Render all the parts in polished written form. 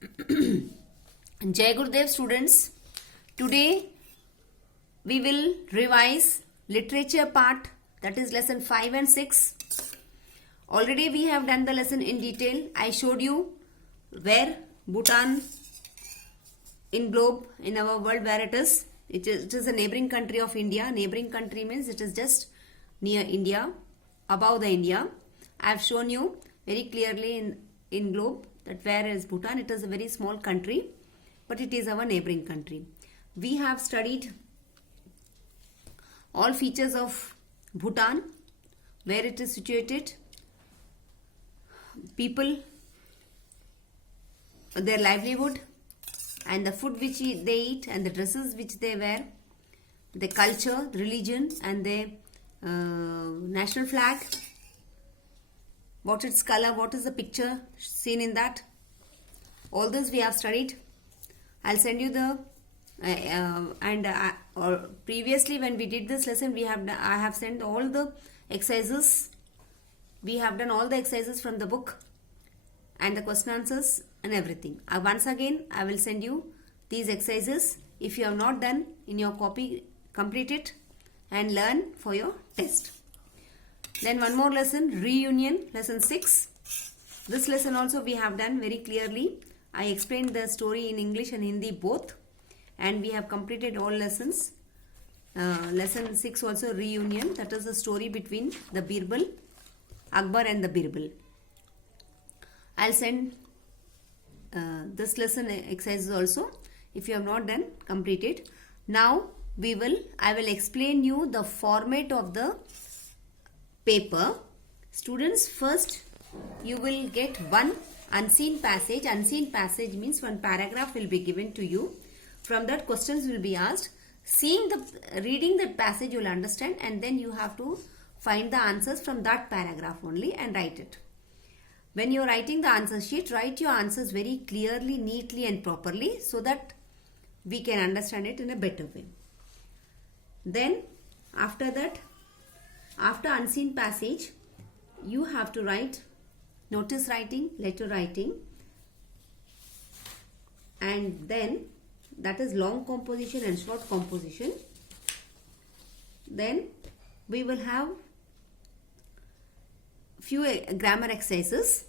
Jai Gurudev students, today we will revise literature part, that is lesson 5 and 6. Already we have done the lesson in detail. I showed you where Bhutan in globe in our world, where it is. It is a neighboring country of India. Neighboring country means it is just near India, above the India. I have shown you very clearly in globe that where is Bhutan. It is a very small country, but it is our neighboring country. We have studied all features of Bhutan, where it is situated, people, their livelihood, and the food which they eat, and the dresses which they wear, the culture, the religion, and their national flag. What its color, what is the picture seen in that. All this we have studied. I'll send you the previously when we did this lesson, I have sent all the exercises. We have done all the exercises from the book and the question answers and everything. Once again, I will send you these exercises. If you have not done in your copy, complete it and learn for your test. Then one more lesson, reunion, lesson 6. This lesson also we have done very clearly. I explained the story in English and Hindi both, and we have completed all lessons. Lesson 6 also, reunion, that is the story between the Birbal, Akbar and the Birbal. I'll send this lesson exercises also. If you have not done, complete it. Now I will explain you the format of the paper. Students, first you will get one unseen passage. Unseen passage means one paragraph will be given to you. From that, questions will be asked. Reading that passage, you will understand, and then you have to find the answers from that paragraph only and write it. When you are writing the answer sheet, write your answers very clearly, neatly and properly so that we can understand it in a better way. Then after that, after unseen passage, you have to write notice writing, letter writing, and then that is long composition and short composition. Then we will have few grammar exercises,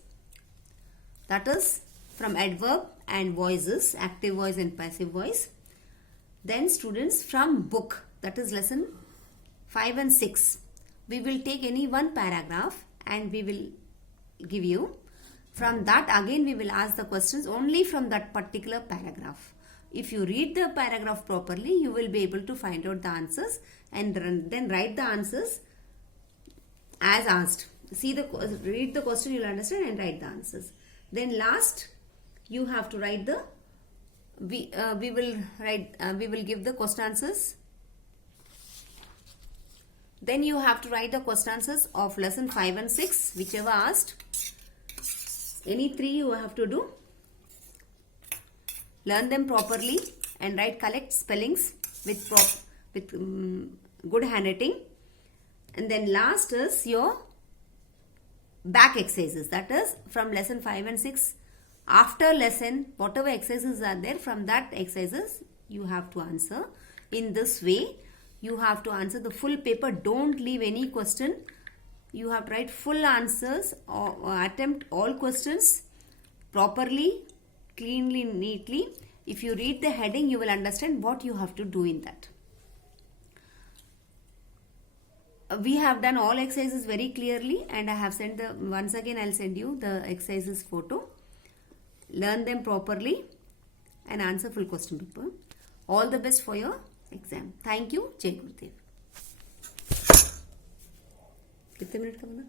that is from adverb and voices, active voice and passive voice. Then students, from book, that is lesson 5 and 6, we will take any one paragraph and we will give you. From that again we will ask the questions only from that particular paragraph. If you read the paragraph properly, you will be able to find out the answers and then write the answers as asked. Read the question, you will understand, and write the answers. Then last, you have to write we will give the question answers. Then you have to write the question answers of lesson 5 and 6, whichever asked. Any 3 you have to do. Learn them properly and write correct spellings with good handwriting. And then last is your back exercises, that is from lesson 5 and 6. After lesson, whatever exercises are there, from that exercises you have to answer. In this way, you have to answer the full paper. Don't leave any question. You have to write full answers or attempt all questions properly, cleanly, neatly. If you read the heading, you will understand what you have to do in that. We have done all exercises very clearly, and I have sent once again I'll send you the exercises photo. Learn them properly and answer full question paper. All the best for your exam. Thank you. Jai Gurudev. कितने minute का बना?